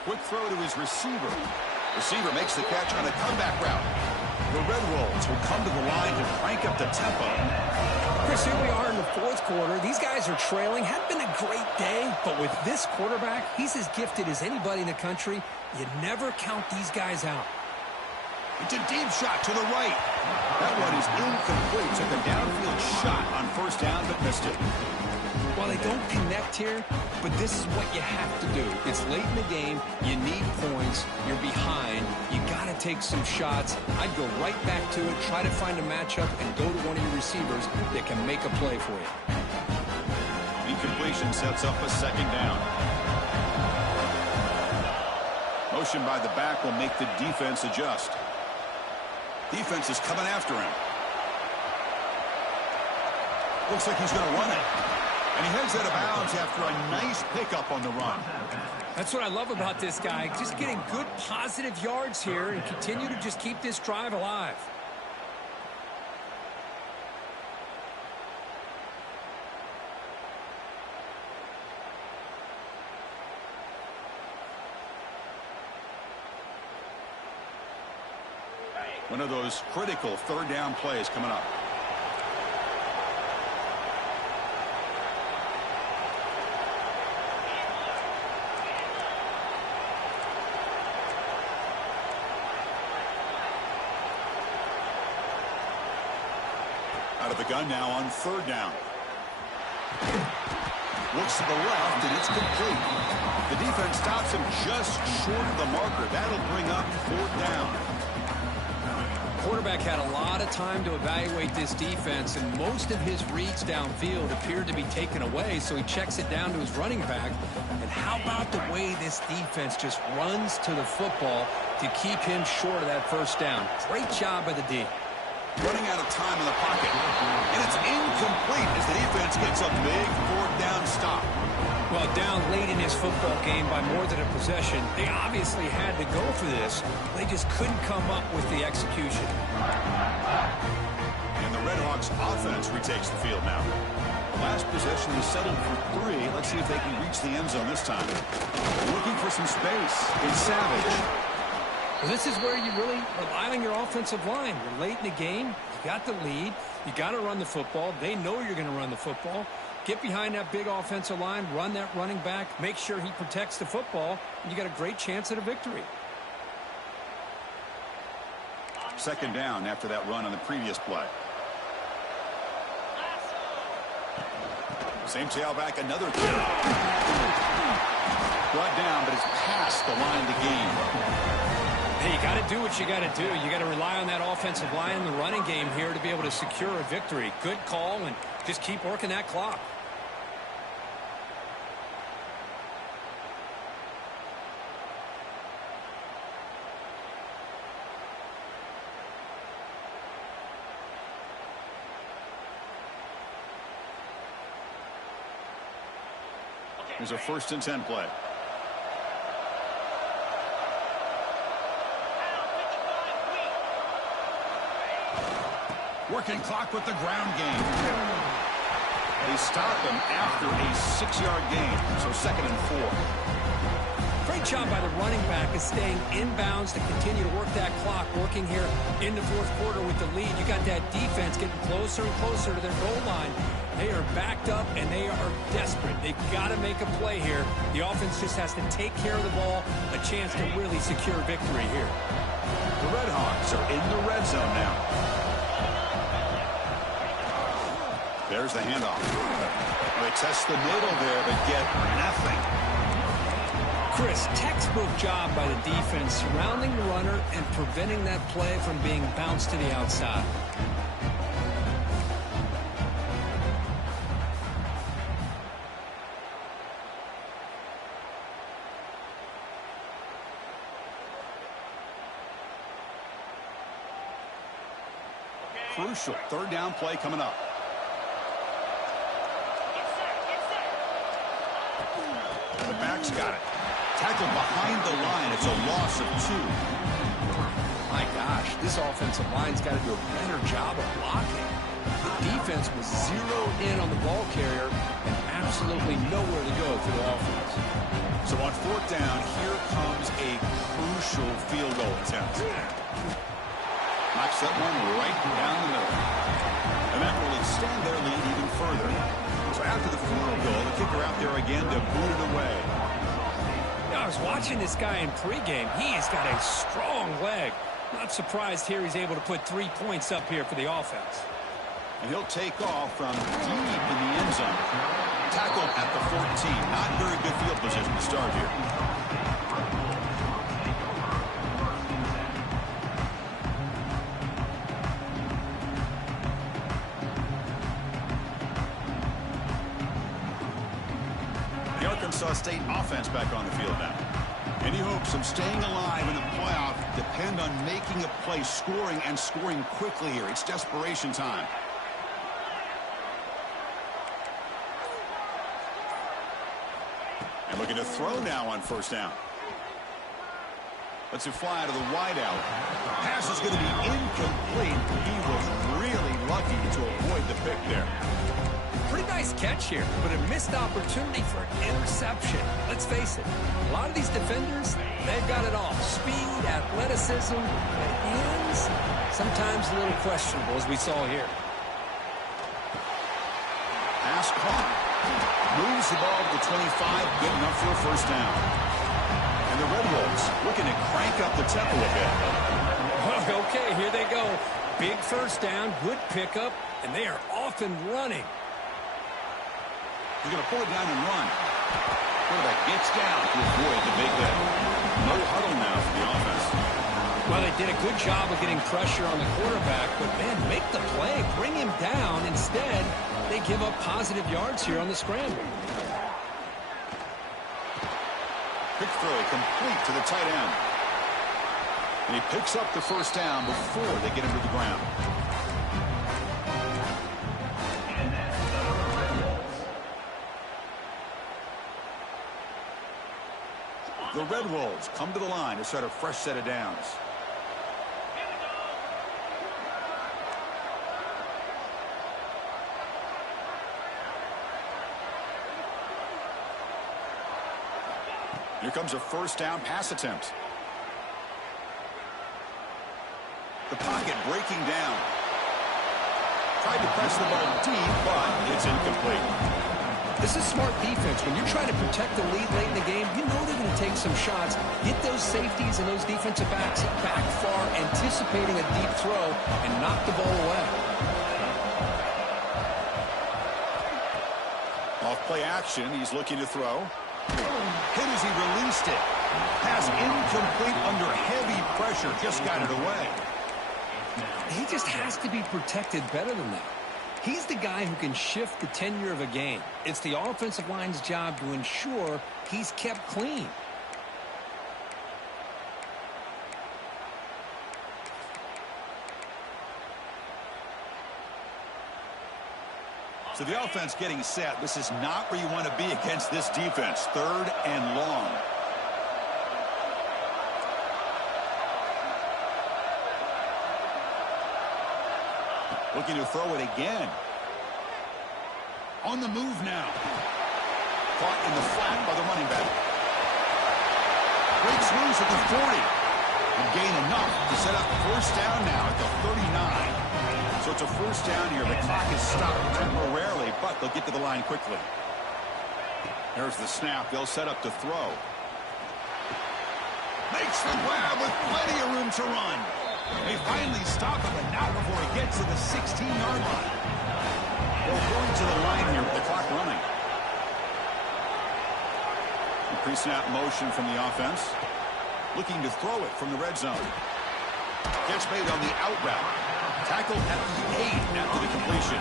Quick throw to his receiver. Receiver makes the catch on a comeback route. The Red Wolves will come to the line to crank up the tempo. Chris, here we are in the fourth quarter. These guys are trailing. Hadn't been a great day, but with this quarterback, he's as gifted as anybody in the country. You never count these guys out. It's a deep shot to the right. That one is incomplete. Took a downfield shot on first down, but missed it. Well, they don't connect here, but this is what you have to do. It's late in the game. You need points. You're behind. You got to take some shots. I'd go right back to it, try to find a matchup, and go to one of your receivers that can make a play for you. Incompletion sets up a second down. Motion by the back will make the defense adjust. Defense is coming after him. Looks like he's going to run it. And he heads out of bounds after a nice pickup on the run. That's what I love about this guy. Just getting good positive yards here and continue to just keep this drive alive. One of those critical third down plays coming up. Out of the gun now on third down. Looks to the left, and it's complete. The defense stops him just short of the marker. That'll bring up fourth down. Quarterback had a lot of time to evaluate this defense, and most of his reads downfield appeared to be taken away, so he checks it down to his running back. And how about the way this defense just runs to the football to keep him short of that first down? Great job by the D. Running out of time in the pocket. And it's incomplete as the defense gets a big fourth down stop. Well, down late in his football game by more than a possession, they obviously had to go for this. They just couldn't come up with the execution. And the Redhawks offense retakes the field now. The last possession is settled for 3. Let's see if they can reach the end zone this time. Looking for some space. It's Savage. Well, this is where you really rely on your offensive line. You're late in the game. You got the lead. You got to run the football. They know you're going to run the football. Get behind that big offensive line, run that running back, make sure he protects the football, and you got a great chance at a victory. Second down after that run on the previous play. Same tailback, another kick. Brought down, but it's past the line of the game. Hey, you got to do what you got to do. You got to rely on that offensive line in the running game here to be able to secure a victory. Good call, and just keep working that clock. Here's a 1st and 10 play. Working clock with the ground game. They stop him after a 6-yard gain, so 2nd and 4. Great job by the running back is staying inbounds to continue to work that clock, working here in the 4th quarter with the lead. You got that defense getting closer and closer to their goal line. They are backed up, and they are desperate. They've got to make a play here. The offense just has to take care of the ball, a chance to really secure victory here. The Redhawks are in the red zone now. There's the handoff. They test the middle there, but get nothing. Chris, textbook job by the defense surrounding the runner and preventing that play from being bounced to the outside. Crucial 3rd down play coming up. The back's got it. Tackled behind the line. It's a loss of 2. My gosh, this offensive line's got to do a better job of blocking. The defense was zeroed in on the ball carrier and absolutely nowhere to go for the offense. So on 4th down, here comes a crucial field goal attempt. Knocks that one right down the middle. And that will extend their lead even further. So after the field goal, the kicker out there again to boot it away. I was watching this guy in pregame. He's got a strong leg. Not surprised here he's able to put 3 points up here for the offense. And he'll take off from deep in the end zone. Tackled at the 14. Not very good field position to start here. The Arkansas State offense back on the field now. Any hopes of staying alive in the playoff depend on making a play, scoring, and scoring quickly here. It's desperation time. And looking to throw now on 1st down. Lets it fly out of the wideout. Pass is going to be incomplete. He was really lucky to avoid the pick there. Pretty nice catch here, but a missed opportunity for an interception. Let's face it, a lot of these defenders, they've got it all. Speed, athleticism, and is sometimes a little questionable, as we saw here. Pass caught. Moves the ball to the 25, good enough for a first down. And the Red Wolves looking to crank up the tempo a bit. Okay, here they go. Big first down, good pickup, and they are off and running. He's going to pull it down and run. Quarterback gets down to avoid the big hit. No huddle now for the offense. Well, they did a good job of getting pressure on the quarterback, but, man, make the play. Bring him down. Instead, they give up positive yards here on the scramble. Quick throw complete to the tight end. And he picks up the first down before they get him to the ground. The Red Wolves come to the line to start a fresh set of downs. Here comes a first down pass attempt. The pocket breaking down. Tried to press the ball deep, but it's incomplete. This is smart defense. When you're trying to protect the lead late in the game, you know they're going to take some shots. Get those safeties and those defensive backs back far, anticipating a deep throw, and knock the ball away. Off play action, he's looking to throw. Hit as he released it. Pass incomplete under heavy pressure. Just got it away. He just has to be protected better than that. He's the guy who can shift the tenure of a game. It's the offensive line's job to ensure he's kept clean. So the offense getting set. This is not where you want to be against this defense. Third and long. Looking to throw it again. On the move now. Caught in the flat by the running back. Breaks loose at the 40. And gain enough to set up first down now at the 39. So it's a first down here. The clock is stopped temporarily, but they'll get to the line quickly. There's the snap. They'll set up to throw. Makes the grab with plenty of room to run. They finally stop him, but not before he gets to the 16-yard line. They're going to the line here with the clock running. The pre-snap motion from the offense. Looking to throw it from the red zone. Catch made on the out route. Tackled at the 8 after the completion.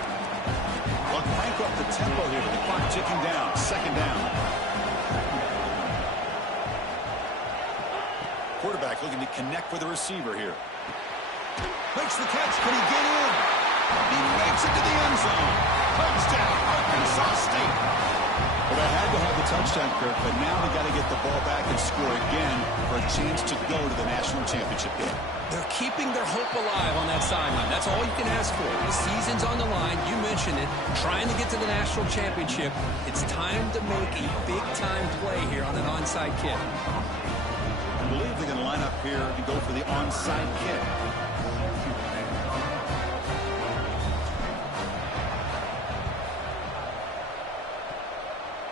They'll crank up the tempo here with the clock ticking down. Second down. Quarterback looking to connect with the receiver here. Makes the catch. Can he get in? He makes it to the end zone. Touchdown, Arkansas State. Well, they had to have the touchdown, Kirk, but now they got to get the ball back and score again for a chance to go to the national championship game. They're keeping their hope alive on that sideline. That's all you can ask for. The season's on the line. You mentioned it. Trying to get to the national championship. It's time to make a big-time play here on an onside kick. I believe they're going to line up here and go for the onside kick.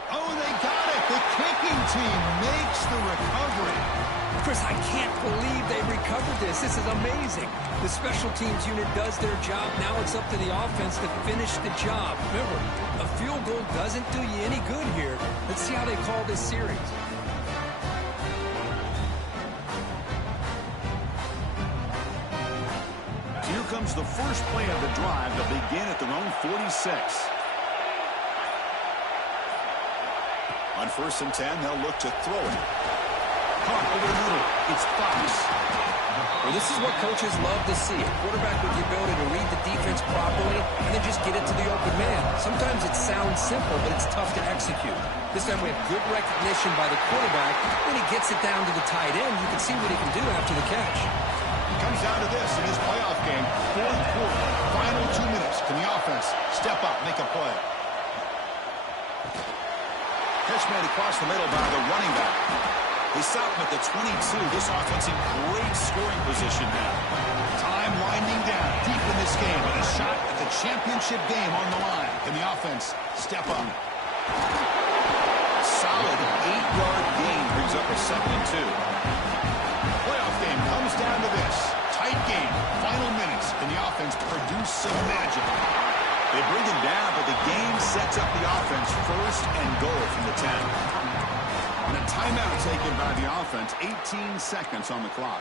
Oh, they got it. The kicking team makes the recovery. Chris, I can't believe they recovered this. This is amazing. The special teams unit does their job. Now it's up to the offense to finish the job. Remember, a field goal doesn't do you any good here. Let's see how they call this series. So here comes the first play of the drive. They'll begin at their own 46. On 1st and 10, they'll look to throw it. Caught over the middle. It's Fox. Well, this is what coaches love to see. A quarterback with the ability to read the defense properly and then just get it to the open man. Sometimes it sounds simple, but it's tough to execute. This time we have good recognition by the quarterback. When he gets it down to the tight end, you can see what he can do after the catch. It comes down to this in his playoff game. 4th quarter. Final 2 minutes. Can the offense step up, make a play? Catch made across the middle by the running back. They stop him at the 22. This offense in great scoring position now. Time winding down deep in this game, and a shot at the championship game on the line. Can the offense step up? Solid 8-yard gain brings up a 2nd and 2. Playoff game comes down to this. Tight game, final minutes. Can the offense produce some magic? They bring it down, but the game sets up the offense 1st and goal from the 10. And a timeout taken by the offense, 18 seconds on the clock.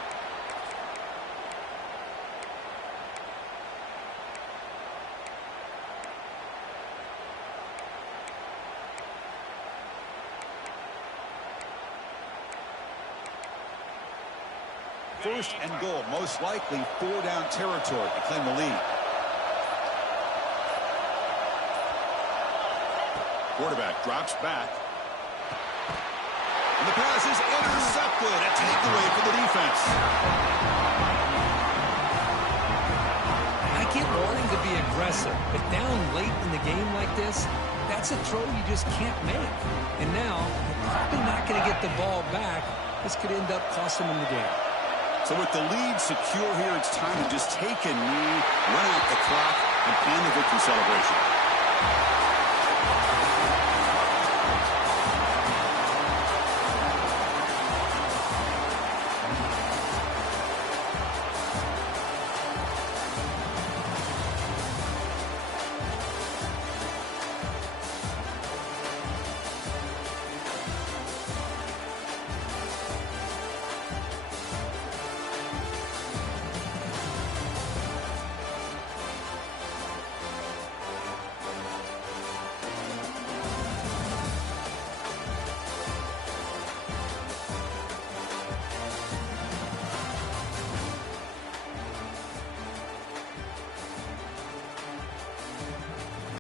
First and goal, most likely 4-down territory to claim the lead. Quarterback drops back. And the pass is intercepted. A takeaway for the defense. I get wanting to be aggressive, but down late in the game like this, that's a throw you just can't make. And now, you're probably not going to get the ball back. This could end up costing them the game. So with the lead secure here, it's time to just take a knee, run out the clock, and plan the victory celebration.